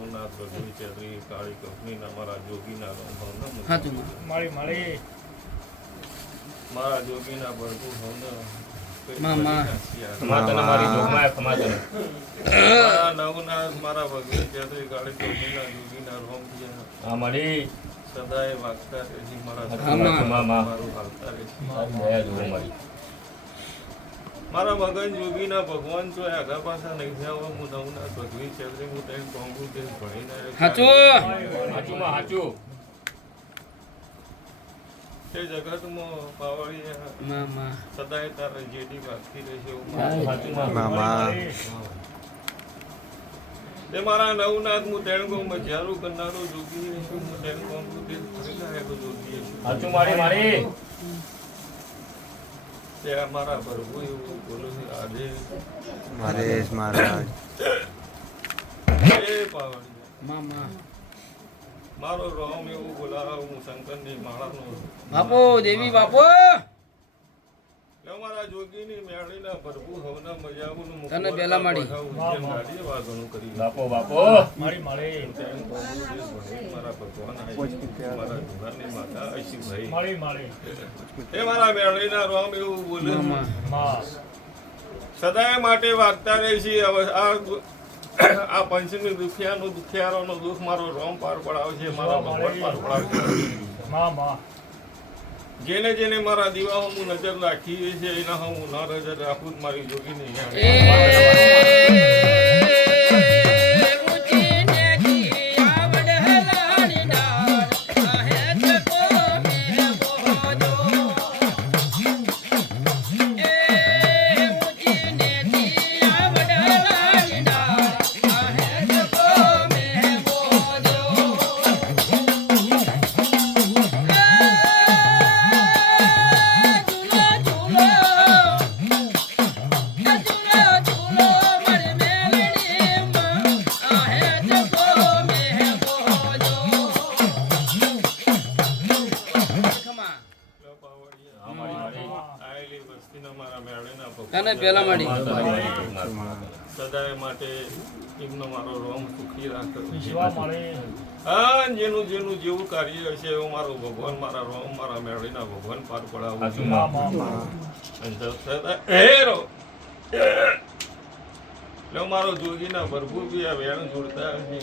નવનાથ ભગવી ચેત્રી કાળી કંપનીના મારા જોગીના મારા જોગીના ભરપૂર નવનાથ મારા ભગવી ચેત્રી કાળી કંપનીના જોગીના રોમ સદાય વાગતા રહેજી મારા મારું હાલતા રહેજી મારા મગન જોગીના ભગવાન તો આગા પાછા નહીં થયા હું નવનાથ ભગવી ચેત્રી હું ટાઈમ કોંગુ તે ભણીને તે જગતમાં પાવળિયા સદાય તારા જેડી વાગતી રહેશે તે મારા નવનાથ હું તેણ ગો મજારું કરનારો જોગી છું હું તેણ કોંગુ તે ભણીને જોગી છું તે અમારા પ્રભુ એવું બોલું છે આજે મહારાજ મારો રામ એવું બોલાવ હું શંકરની માળાનો બાપો દેવી બાપો મારા જોગીની મેળીના પ્રભુ હવના મજાનું તને પેલા માડી ગાડી વાગણું કરી બાપો મારી મારા ભગવાન મારા ભગવાનની માતા અશીભાઈ એ મારા મેળીના રામ એવું બોલે સદાય માટે વાગતા રહે છે આ પંચમી દુખિયારોનો દુઃખ મારો રોમ પાર પડાવશે મારા ભગવાન પાર પડાવશે જેને જેને મારા દીવા હું નજર રાખી છે એના હું ના નજર રાખું મારી જોગીની પેલા માડી સદાય માટે એમનો મારો રોમ સુખી રાખે હા જેનું જેનું જેવું કાર્ય હશે એવું મારો ભગવાન મારા રોમ મારા મેળવીના ભગવાન પાર પડાવું મારો જોગીના ભરપૂર બી આ વેણ જોડતા હશે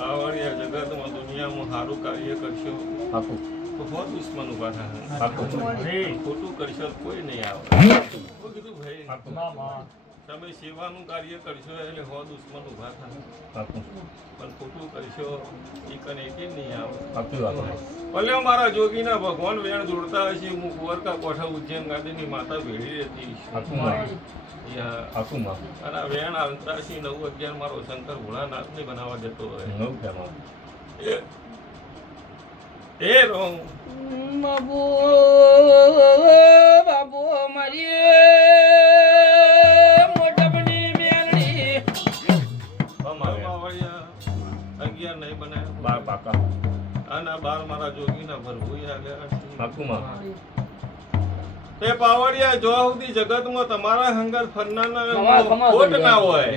આ વાળી જગતમાં દુનિયામાં સારું કાર્ય કરશો તો बहुत દુશ્મન ઉભા થાય ખોટું કરશો કોઈ નહીં આવે કીધું ભાઈ તમે સેવાનું કાર્ય કરશો એટલે હો દુશ્મન ઉભા થાય પણ ખોટું કરશો એ કને એક નહીં આવે ભલે મારા જોગીના ભગવાન વેણ જોડતા હશે હું કુંવરકા કોઠા ઉજ્જૈન ગાદીની માતા ભેળી રહેતી અને વેણ હાલતા હશે 9-11 મારો શંકર ભોળાનાથને બનાવવા જતો રહે એ રોમ બાબુ બાબુ મારી મોટપની મેલડી 11 નહીં બને 12 પાકા અને 12 મારા જોગીના ભરભૂઈ આવ્યા તે પાવડિયા જો સુધી જગતમાં તમારા હંગર ફરનારના ખોટ ના હોય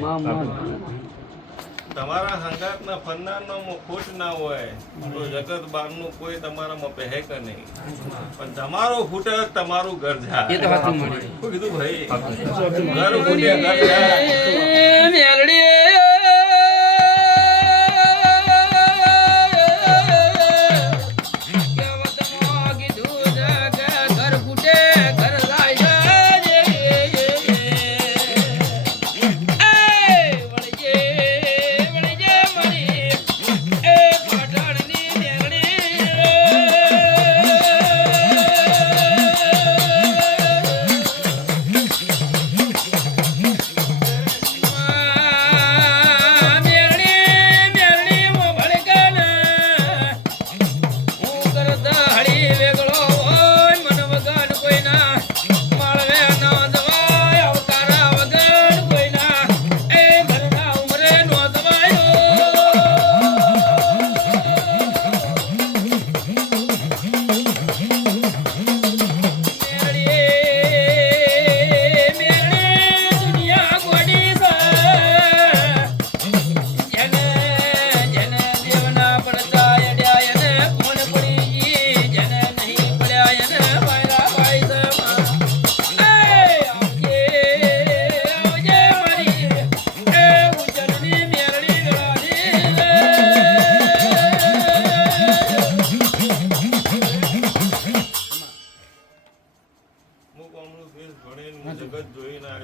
તમારા હંગાતના ફરનારનો ખોટ ના હોય તો જગત બહારનું કોઈ તમારામાં પહે કે નહીં પણ તમારો ફૂટે તમારું ઘર જાય કીધું ભાઈ ઘર ફૂટે ઘર જાય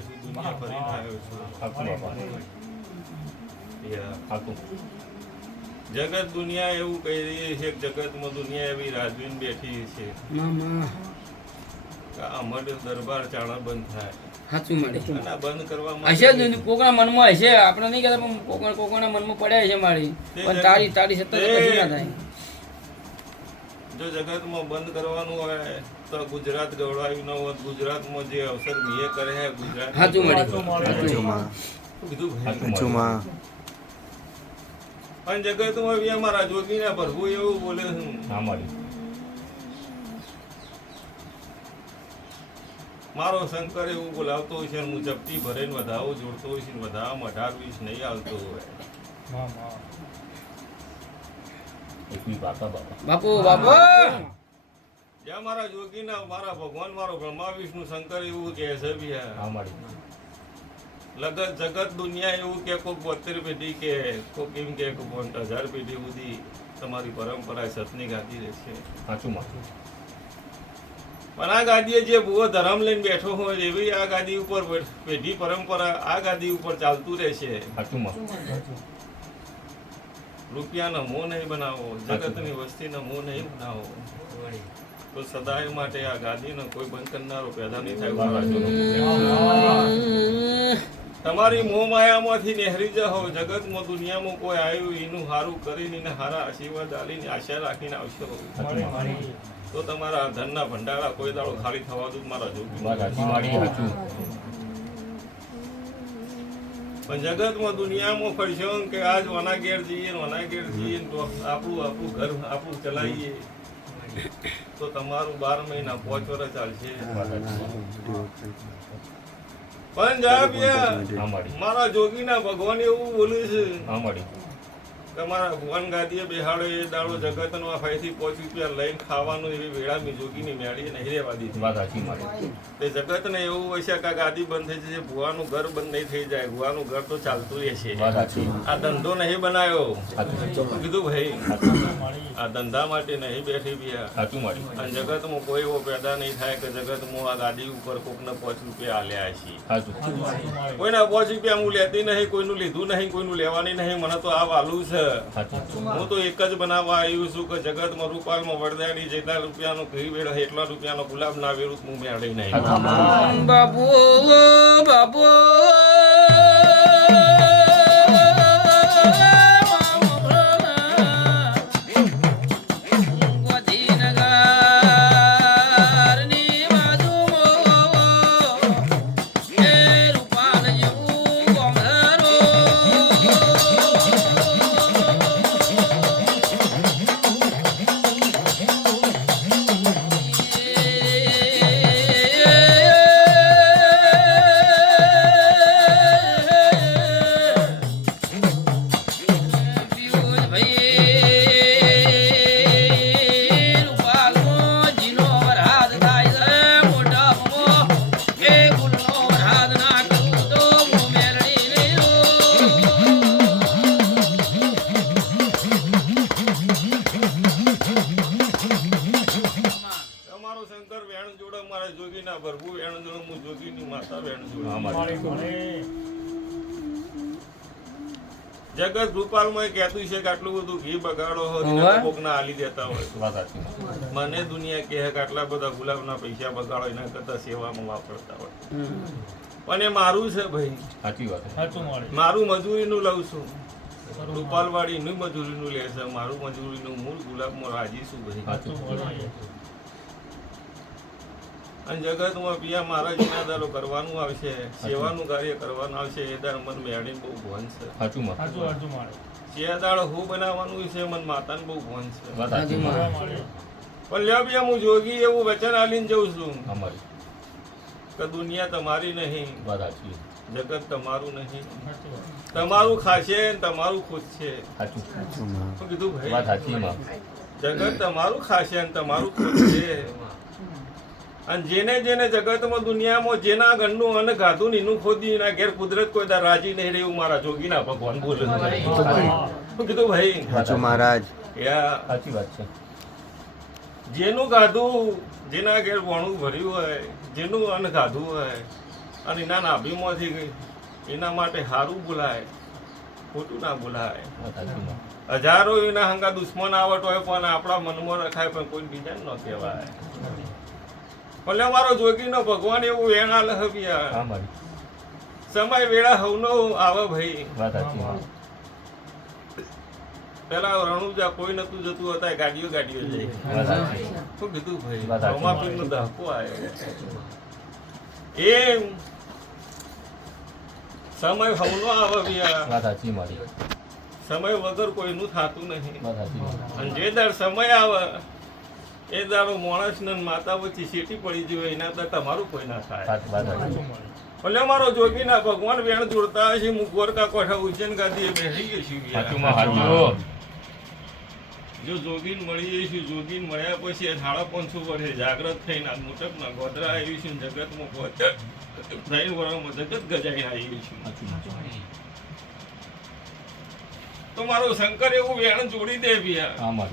છું, દુનિયા ફરીને આવ્યો છું. હાકુ બાપા યા. હાકુ જગત દુનિયા એવું કહી રહી છે કે જગતમાં દુનિયા એવી રાજવીને બેઠી છે મામા કે આ મઢ દરબાર ચાણા બંધ થાય સાચું મારી અને આ બંધ કરવામાં હશે જ નહીં, કોકના મનમાં હશે, આપણે નહીં કહેતા પણ કોકના મનમાં પડ્યા હશે મારી, પણ તારી સત્તા તો કશું ના થાય. જો જગતમાં બંધ કરવાનું હોય તો ગુજરાત ગવડાવ્યું ન હોત. ગુજરાતમાં જે અવસર એ કરે છે ગુજરાત સાચું મારી કીધું ભાઈ. હાચું માં. પણ જગતમાં બી અમારા જોગીના પ્રભુ એવું બોલે છે હા મારી મારો શંકર એવું બોલાવતો હોય છે, હું જપતી ભરેને વધાવો જોડતો હોય છે, વધાવામાં 18-20 નહીં આવતો હોય. એકવી બાપા બાપા બાપુ બાપુ જ્યાં મારા જોગીના મારા ભગવાન મારો બ્રહ્મા વિષ્ણુ શંકર એવું કહે છે બી હા મારી જગત દુનિયા એવું કે કોઈક 72 પેઢી કે કોઈક એમ કે 1000 પેઢી સુધી તમારી પરંપરા સતની ગાદી રહેશે. હાચું માં. પણ આ ગાદીએ જે ભૂવો ધર્મ લઈને બેઠો હોય એવી આ ગાદી ઉપર પેઢી પરંપરા આ ગાદી ઉપર ચાલતું રહેશે. હાચું માં. રૂપિયાનો મોહ નહીં બનાવો, જગતની વસ્તીનો મોહ નહીં બનાવો, તો સદાય માટે આ ગાદીનો કોઈ બંધ કરનારો પેદા નહીં થાય. તમારી મોહ માયામાંથી નેહરી જાઓ. જગતમાં દુનિયામાં કોઈ આવ્યું એનું સારું કરીને એને સારા આશીર્વાદ આલીને આશા રાખીને આવશો તો તમારા ધનના ભંડારા કોઈ દાડો ખાલી થવા દઉં મારા જોગી. વાત હાચી મારી. હાચું પણ જગતમાં દુનિયામાં ફરશો કે આજ વના ઘેર જઈએ તો આપણું ઘર આપણું ચલાવીએ તો તમારું 12 મહિના 5 વર્ષ ચાલશે. પણ હા મારી મારા જોગીના ભગવાન એવું બોલ્યું છે હા મારી કે મારા ભગવાન ગાદીએ બેહાડો એ દાડો જગતનો આ 5 થી 5 રૂપિયા લઈને ખાવાનું એવી વેળા મેં જોગીની મેળી નહીં રહેવા દીધી. વાત હાચી મારી. તે જગતને એવું હોય છે કે આ ગાદી બંધ થઈ જશે, ભુવાનું ઘર બંધ નહીં થઈ જાય, ભુવાનું ઘર તો ચાલતું રહેશે. વાત હાચી. આ ધંધો નહીં બનાવ્યો. હાચું કીધું ભાઈ હાચું આ ધંધા માટે નહીં બેઠી બિયા. હાચું મારી. અને જગતમાં કોઈ એવો પેદા નહીં થાય કે જગતમાં આ ગાદી ઉપર કોકને 5 રૂપિયા આલ્યા છે. હાચું કોઈના 5 રૂપિયા હું લેતી નહીં, કોઈનું લીધું નહીં, કોઈનું લેવાની નહીં. મને તો આ વાલું છે. હાચું હું તો એક જ બનાવવા આવ્યું છું કે જગતમાં રૂપાલમાં વરદાની જેટલા રૂપિયાનો ઘી વેળ એટલા રૂપિયાનો ગુલાબ ના વેરું હું મેળવી નહીં. બાપુ બાપુ જોગીના પ્રભુ વેણ જોડે, હું જોગીની માતા વેણ જોડે. હા મારી જગત રૂપાલમાં કહેતું છે કે આટલું બધું ઘી બગાડો હોય હોવે. કોકના આલી દેતા હોય. વાત હાચી. મને દુનિયા કહે કે આટલા બધા ગુલાબના પૈસા બગાડો એના કરતા સેવામાં વાપરતા હોય. પણ એ મારું છે ભાઈ, સાચી વાત. મારું મજૂરીનું લઉં છું. રૂપાલવાળી નું મજૂરીનું લે છે, મારું મજૂરીનું મૂળ ગુલાબમાં રાજી છું ભાઈ. સાચું અને જગતમાં પિયા મારા જિનાદારો કરવાનું આવશે, સેવાનું કાર્ય કરવાનું આવશે. એ દાડ મન મેળીને બહુ ભણ છે. સાચું માં. જે દાડ હું બનાવવાનું છે મન માતાને બહુ ભણ છે. વાત હાચી માં. પણ લ્યો પિયા હું જોગી એવું વચન આલીને જઉં છું અમારી કે દુનિયા તમારી નહીં, વાત હાચી. જગત તમારું નહીં. તમારું ખાશે ને તમારું ખોદશે. સાચું શું કીધું વાત ભાઈ? હાચી માં. જગત તમારું ખાશે ને તમારું ખોદશે. અને જેને જેને જગતમાં દુનિયામાં જેના ઘરનું અન્ન ગાધું ને એનું ખોદી એના ઘેર કુદરત કોઈ દા રાજી નહીં રહ્યું. મારા જોગીના ભગવાન બોલે છે. શું કીધું ભાઈ? સાચું મહારાજ. યા સાચી વાત છે. જેનું ગાધું, જેના ઘેર વણું ભર્યું હોય, જેનું અન્ન ગાધું હોય અને એના નાભીમાંથી એના માટે સારું બોલાય, ખોટું ના બોલાય. હજારો એના હંગા દુશ્મન આવટ હોય પણ આપણા મનમાં રખાય, પણ કોઈ બીજાને ન કહેવાય. ભલે મારો જોગીનો ભગવાન એવું વેણા લહવ્યા, સમય વેળા હવનો આવે ભાઈ. પેલા રણુજા કોઈ નતું જતું હતા, ગાડીઓ જઈ. શું કીધું ભાઈ? રોમાપીરનો દહકો આવ્યો. એ સમય હવનો આવે ભૈયા. સમય વગર કોઈનું થતું નહીં. અને જે દર સમય આવે એ દાડો માણસ ને માતા વચ્ચે શેટી પડી જોઈએ, એના તો તમારું કોઈ ના થાય. ભલે મારો જોગીના ભગવાન વેણ જોડતા હશે, હું ગોરકા કોઠા ઉજ્જૈન ગાદીએ બેસી ગઈ. જો જોગીન મળી જઈશું, જોગીન મળ્યા પછી 550 વર્ષે જાગ્રત થઈને મોટપના ગોધરા આવીશું, જગતમાં ત્રણ વર્ષમાં જગત ગજાઈને આવીશું. તો મારો શંકર એવું વેણ જોડી દે ભૈયા.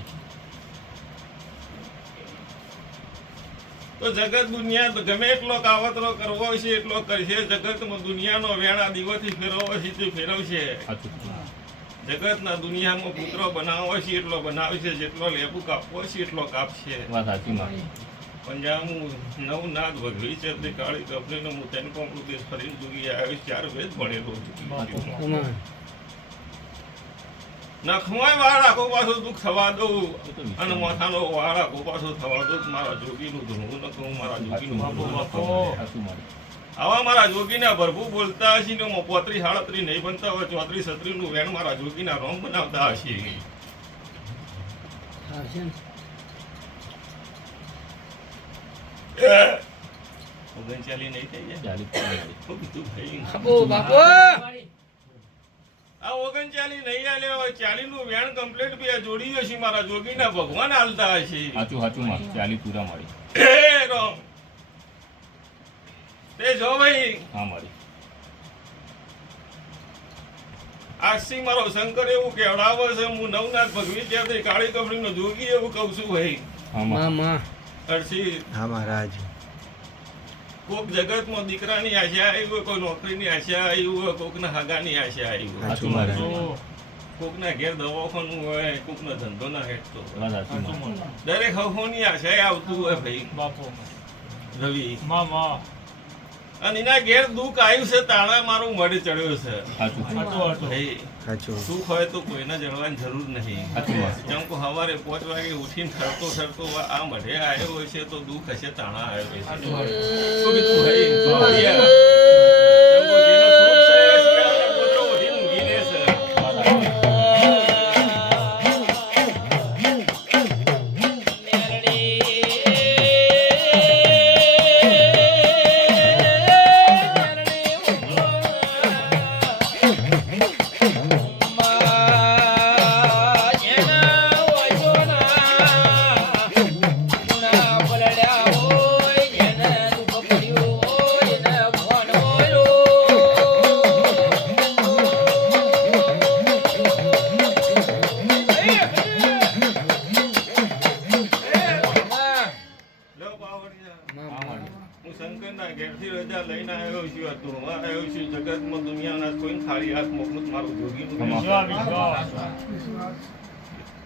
તો જગત દુનિયા તો ગમે એટલો કાવતરો કરવો હશે એટલો કરશે. જગતમાં દુનિયાનો વેણા દિવસથી ફેરવો હશે તે ફેરવશે. જગતના દુનિયામાં પુત્ર બનાવવો હશે એટલો બનાવશે, જેટલો લેબુ કાપવો હશે એટલો કાપશે. પણ જ્યાં હું નવનાથ ભગવી છે તે કાળી કપડીનો હું તેને કોમડું દેશ ફરીને જોગી આવીશ, 4 વેદ ભણેલો. નખમોય વાળ આખો પાછો દુઃખ થવા દઉં, અને માથાનો વાળ આખો પાછો થવા દઉં. મારા જોગીનું ધૂણવું ન કહું, મારા જોગીનું આવા મારા જોગીના ભરભુ બોલતા હશે ને 35 37 નહીં બનતા હોય, 34 36 નું વેણ મારા જોગીના રોમ બનાવતા હશે. ઓગણચાલી નહીં થઈ જાય. આ 39 નહીં આલે હોય, 40 નું વેણ કમ્પ્લીટ બી જોડી હશે મારા જોગીના ભગવાન હાલતા હશે. તે જો ભાઈ આજથી મારો શંકર એવું કેવડાવે છે, હું નવનાથ ભગવી ત્યાંથી કાળી કપડીનો જોગી એવું કહું છું ભાઈ. અરસી કોક જગતમાં દીકરાની આશા આવી હોય, કોઈ નોકરીની આશા આવી હોય, કોકના હાગાની આશા આવી હોય, કોકના ઘેર દવાખાનું હોય, કોકનો ધંધો ના હેઠતો. દરેક હવોની આશા આવતું હોય ભાઈ રવિ. અને એના ઘેર દુઃખ આવ્યું છે, તાળા મારું મઢ ચડ્યો છે. સુખ હોય તો કોઈને જણવાની જરૂર નહીં. જેમ કે સવારે 5 વાગે ઉઠીને ઠરતો આ મઢે આવ્યો હોય છે તો દુઃખ હશે, તાણા આવ્યો હોય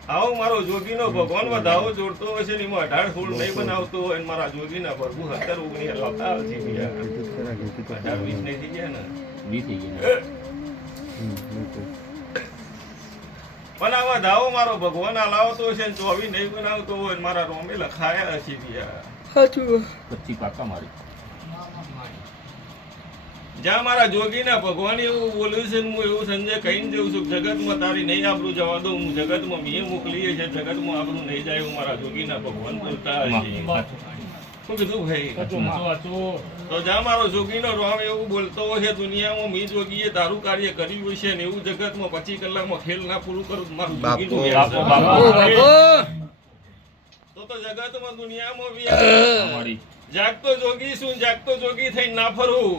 આવો મારો જોગીનો ભગવાન વધાવો જોડતો હશે ને એમાં 18 ફૂલ નહીં બનાવતો હોય, મારા જોગીના પ્રભુ 17 19 લાવતા હશે. 18 20 નહીં થઈ ગયા ને પણ આ વધાવો મારો ભગવાન લાવતો હશે, 24 નહીં બનાવતો હોય, મારા રોમે લખાયા હશે. જ્યાં મારા જોગીના ભગવાન એવું બોલ્યું છે, હું એવું સંજય કહીને જઉં છું, જગતમાં તારી નહીં આબરૂ જવા દઉં, હું જગતમાં મેં મોકલીએ છે, જગતમાં આબરૂ નહીં જાય એવું મારા જોગીના ભગવાન બોલતા હશે. શું કીધું ભાઈ? તો જ્યાં મારો જોગીનો રોમ એવું બોલતો હશે, દુનિયામાં મી જોગીએ તારું કાર્ય કર્યું હશે ને એવું જગતમાં 25 કલાકમાં ખેલ ના પૂરું કરું મારું જોગીનું. તો જગતમાં દુનિયામાં જાગતો જોગી શું, જાગતો જોગી થઈને ના ફરું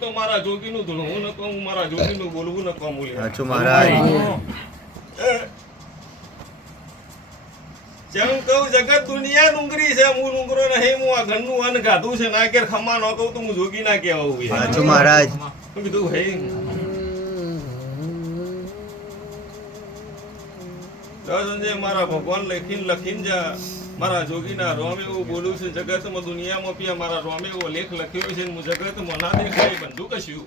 તો મારા જોગીનું ધૂણવું ન કહું, મારા જોગીનું બોલવું ન કહું. જેમ કહું જગત દુનિયા ડુંગરી છે, હું ડુંગરો નહીં, હું આ ઘરનું અન્ન ખાધું છે, ના કે ખમા ન કહું તો હું જોગી ના કહેવાવું યાર. સાચું મહારાજ. શું કીધું ભાઈ? સંજય મારા ભગવાન લખીને જા, મારા જોગીના રોમ એવું બોલું છે જગતમાં દુનિયામાં પી મારા રોમે એવો લેખ લખ્યો છે, હું જગતમાં ના દેખાય બંધુ કશું.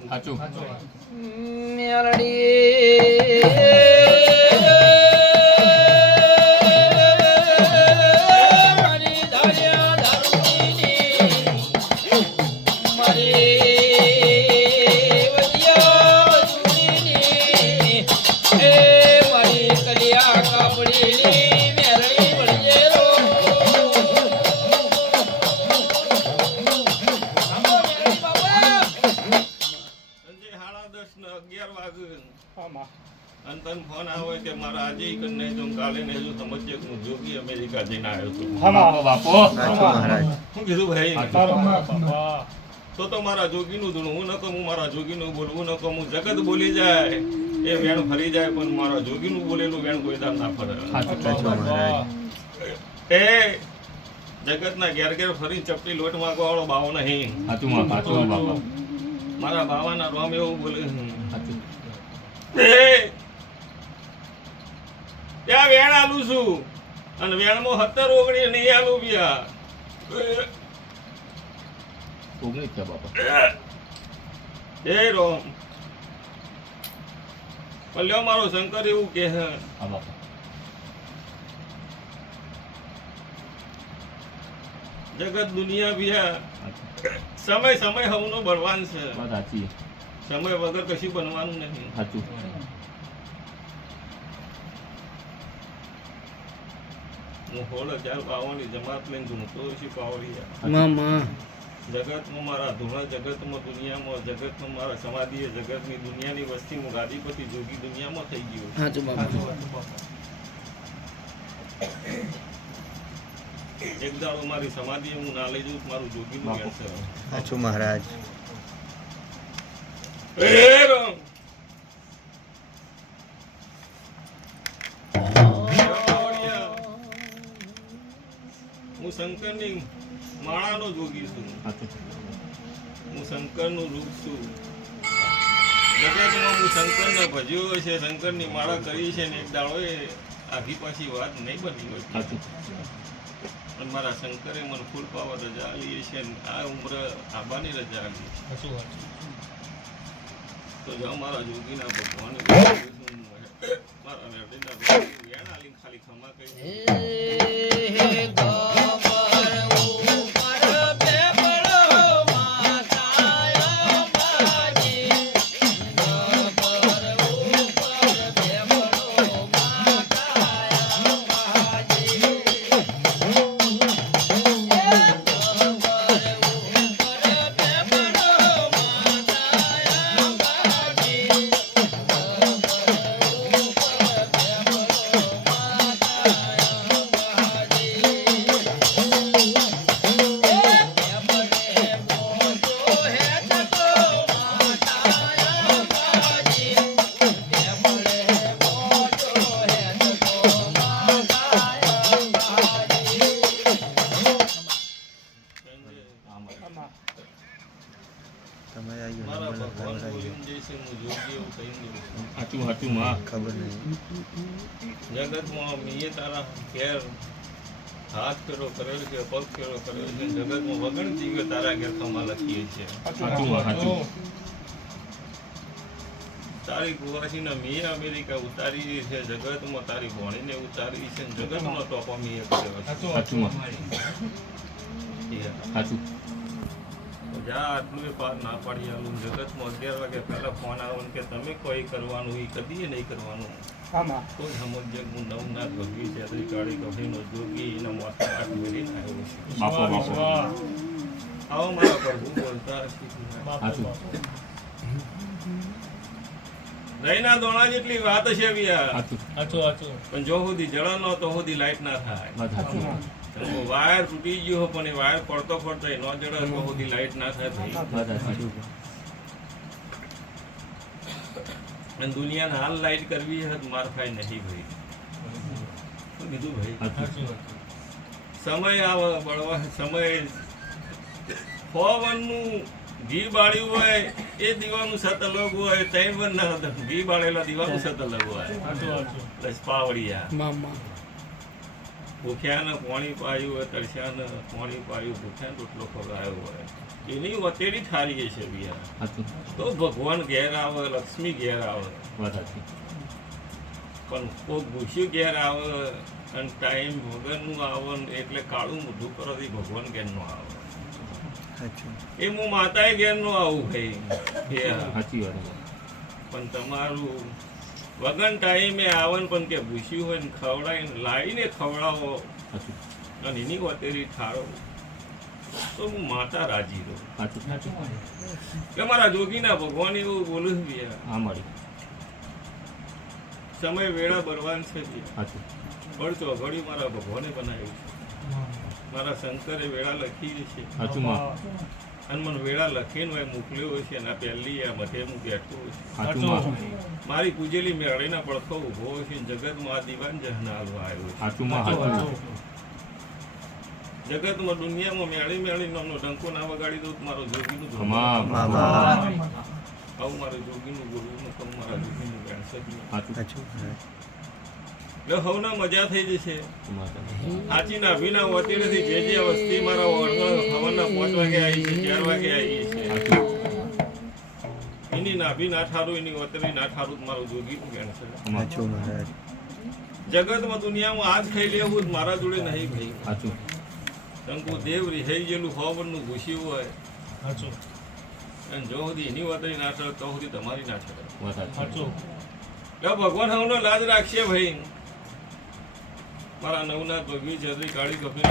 અને તને ફોન આવે કે મારા આજે ઈ કર નહીં તો કાલે નહીં જો સમજજે કે હું જોગી અમેરિકા જઈને આવ્યો છું. સાચું મહારાજ. શું કીધું ભાઈ? તો મારા જોગીનું ધૂણું હું ન કહું, મારા જોગીનું બોલવું ન કહું, જગત બોલી જાય એ વેણ ફરી જાય, પણ મારા જોગીનું બોલેલું વેણ કોઈ દામ ના ફરે. સાચું મહારાજ. એ જગતના ઘેર ઘેર ફરી ચપટી લોટ માંગવા વાળો બાવો નહીં. મારા બાવાના રોમ એવું બોલે ત્યાં વેણ આલું છું અને વેણમાં 17 19 નહીં આલું પિયા. એ રોમ પલ્યો મારો શંકર એવું કે જગત દુનિયા પિયા સમય હવનો બળવાન છે. સમય વગર કશું બનવાનું નહીં. હું 16,000 પાવાની જમાત લઈને ધૂણતો છું પાવડિયા. જગતમાં મારા ધૂણા, જગતમાં દુનિયામાં, જગતમાં મારા સમાધિએ, જગતની દુનિયાની વસ્તી હું ગાદીપતિ જોગી દુનિયામાં થઈ ગયો. એક દાડો મારી સમાધિએ હું ના લઈ જઉં મારું જોગીનું વેણ છે. સાચું મહારાજ. હું શંકરની માળાનો જોગી છું. હું શંકરનું રૂપ છું. જગતમાં હું શંકરને ભજ્યો છે, શંકરની માળા કરી છે ને એક દાડો એ આઘી પાછી વાત નહીં બની હોય. પણ મારા શંકરે મને ફૂલ પાવર રજા આપી છે, આ ઉંમર આબાની રજા આપી. તો જો મારા જોગીના ભગવાન મારા વેણ આલી ખાલી ખમા કહી મારા ભગવાન બોલીને જઈશે હું જોગી એવું કહી દઉં. ખબર નહીં. જગતમાં મેં તારા ઘેર હાથ ફેરો કરેલ છે, પગ ફેરો કરેલ છે, જગતમાં વગણ જીવે તારા ઘેર ખમા લખીએ છીએ. તારી ગુવાસીને મેં અમેરિકા ઉતારી છે, જગતમાં તારી ભણીને ઉતારી છે, જગતનો ટોપો મેં કર્યો. જા આટલું પાર ના પાડી આલું. જગતમાં 11 વાગે પહેલા ફોન આવે કે તમે કોઈ કરવાનું એ કદીએ નહીં કરવાનું. તો સમજે હું નવનાથ ભગવી છે કાળી કફીનો જોગી એના માથા આઠ મેળીને આવ્યો છે. આવો મારા પ્રભુ બોલતા દહીંના દોણા જેટલી વાત છે પણ જો સુધી જળ ન તો સુધી લાઈટ ના થાય. વાયર તૂટી ગયો પણ એ વાયર પડતો પડતો ન જડે તો સુધી લાઈટ ના થાય. અને દુનિયાને હાલ લાઈટ કરવી માર ખાય નથી ભાઈ. શું કીધું ભાઈ? સમય આવે બળવા સમય ફોવનનું ઘી બાળ્યું હોય એ દીવાનું સત અલગ હોય, 3 વનના ઘી બાળેલા દીવાનું સત અલગ હોય. બસ પાવડિયા ભૂખ્યાને પાણી પાયું હોય, તરસ્યાને પાણી પાયું, ભૂખ્યાને રોટલો ખવડાયો હોય, એની વતેરી ઠારીએ છે બિયા. તો ભગવાન ઘેર આવે, લક્ષ્મી ઘેર આવે. પણ કોઈ ભૂસ્યું ઘેર આવે અને ટાઈમ વગરનું આવે એટલે કાળું મોઢું કરવાથી ભગવાન ઘેરનું આવે. એ હું માતાએ ઘેરનું આવું ભાઈ. પણ તમારું વગન ટાઈમે આવે પણ કે ભૂસ્યું હોય ને ખવડાવીને લાવીને ખવડાવો અને એની વતેરી ઠારો તો હું માતા રાજી રહું કે મારા જોગીના ભગવાન એવું બોલું સમય વેળા બરવાન છે બળ ચોઘડી મારા ભગવાને બનાવ્યું છે. મારા શંકરે વેળા લખી છે અને મને વેળા લખીને હોય મોકલ્યો છે અને પહેલી આ મધે હું બેઠું છે. મારી પૂજેલી મેળીના પડખો ઊભો છે, જગતમાં આ દીવાન જહનાલ આવ્યો છે. જગતમાં દુનિયામાં મેળી નામનો ડંકો ના વગાડી દઉં મારો જોગીનું આવું મારું જોગીનું બોલવું કહું મારા જોગીનું બેણસ એટલે હવના મજા થઈ જશે. આચી નાભીના વતીરેથી જે વસ્તી મારા હવાના 5 વાગે આવી છે, 4 વાગે આવી છે, એની નાભી ના ઠારું, એની વતરી ના ઠારું મારું જોગીનું બેણસ. જગતમાં દુનિયામાં આજ ખાઈ લેવું મારા જોડે નહીં ભાઈ. શંકુ દેવ રિહાઈ ગયેલું હવનનું ઘૂસ્યું હોય અને જો સુધી એની વતરી ના ઠરે તો સુધી તમારી ના ઠરે. ભગવાન હવનો લાજ રાખશે ભાઈ. મારા નવનાથ ભગવી ચૌધરી કાળી કપી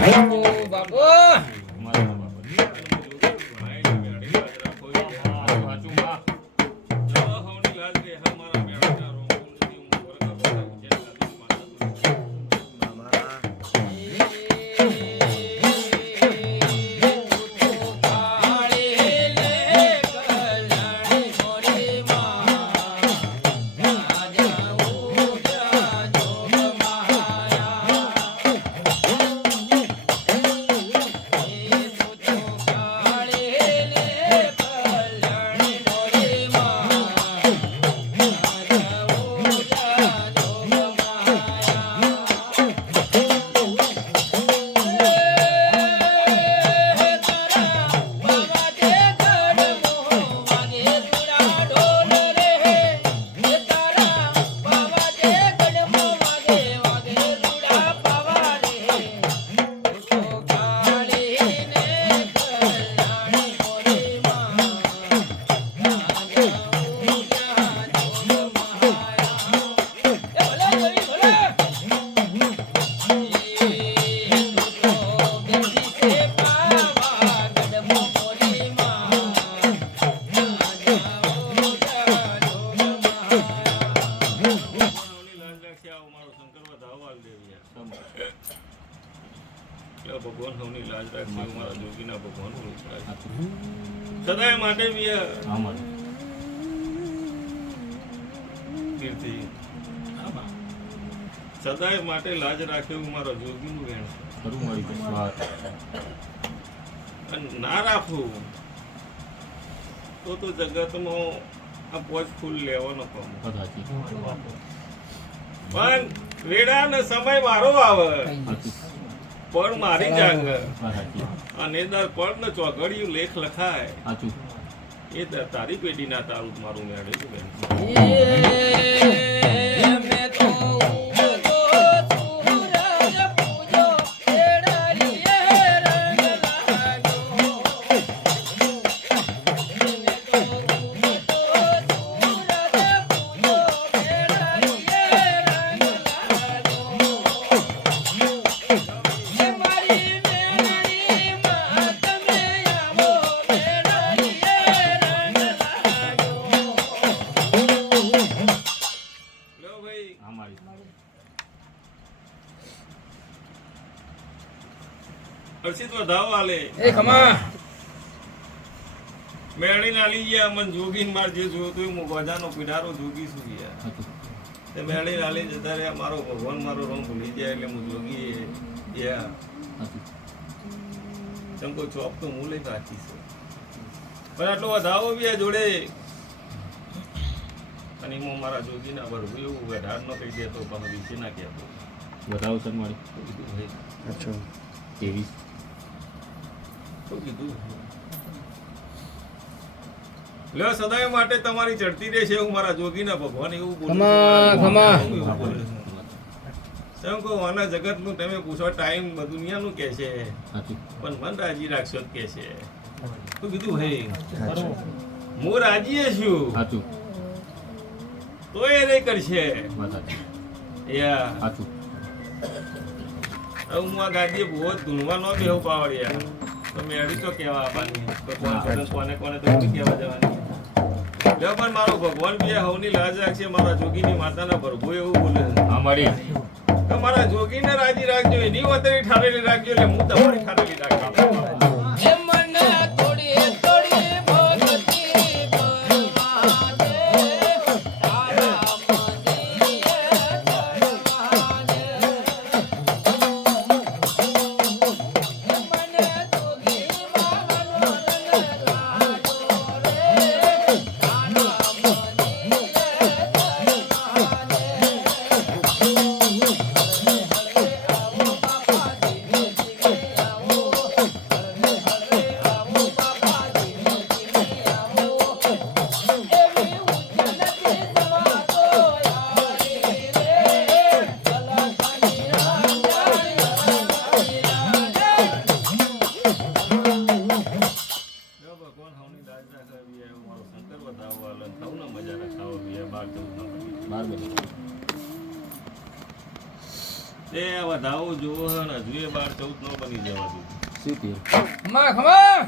ભગવાન સૌની લાજ રાખશે. મારા જોગીના ભગવાન સદાય માટે કીર્તિ સદાય માટે લાજ રાખે હું મારા જોગીનું વેણ ના રાખવું તો જગતમાં આ 5 ફૂલ લેવાનો પણ વેડા ને સમય મારો આવે પણ મારી જાગ અને દર પણ ને ચોઘડિયું લેખ લખાય એ તારી પેઢી ના તારું મારું મેળવ્યું બેન. મેળી ના લઈ ગયા મને જોગીન માર જે જોયું હું ગજાનો પીડારો જોગી છું ગયા તે મેળી ના લઈ જતા રહ્યા મારો ભગવાન મારો રંગ ભૂલી જાય એટલે હું જોગી ગયા ચંકો ચોપ તો હું લઈ કાચી છે પણ આટલો વધાવો બી આ જોડે અને એમાં મારા જોગીના ભરવું એવું વધાર ન કહી દેતો પણ વિશે ના કહેતો વધાવો સર મારી કીધું ભાઈ અચ્છા 23 શું કીધું લ્યો સદાય માટે તમારી ચડતી રહેશે એવું મારા જોગીના ભગવાન એવું બોલે છે. ખમા. એવું બોલે છે. શું કહું આના જગતનું તમે પૂછો ટાઈમ દુનિયાનું કે છે સાચું પણ મન રાજી રાખશો જ કે છે શું કીધું ભાઈ હું રાજી છું સાચું તો એ રે કરશે વાત સાચી યા સાચું હવે હું આ ગાડીએ બહુ જ ધૂણવા ન બેહું પાવડિયા તો મેળી તો કહેવા આવવાની તો કોને કોને તો એવી કહેવા જવાની લ્યો પણ મારો ભગવાન બી આ હવની લાજ રાખશે મારા જોગીની માતાના પ્રભુ એવું બોલે હા મારી તો મારા જોગીને રાજી રાખજો એની વતરી ઠારેલી રાખજો એટલે હું તમારી ઠારેલી રાખજો એ મને થોડી થોડી ભક્તિ કરવા દે તારા મંદિરે ચડવા દે મને જોગી બાબાનો ગાજો રે તારા મંદિરે લ્યો ભગવાન હવની લાજ રાખે બી એવું મારો શંકર બતાવવા આલે થઉં ને મજા રખાવો બી બાર જવું ન પડી 12 મિનિટ તે વધાવો જોવો હે ને હજુ એ 12-14 ન બની જવા દઉં શું થયું ખમા ખમા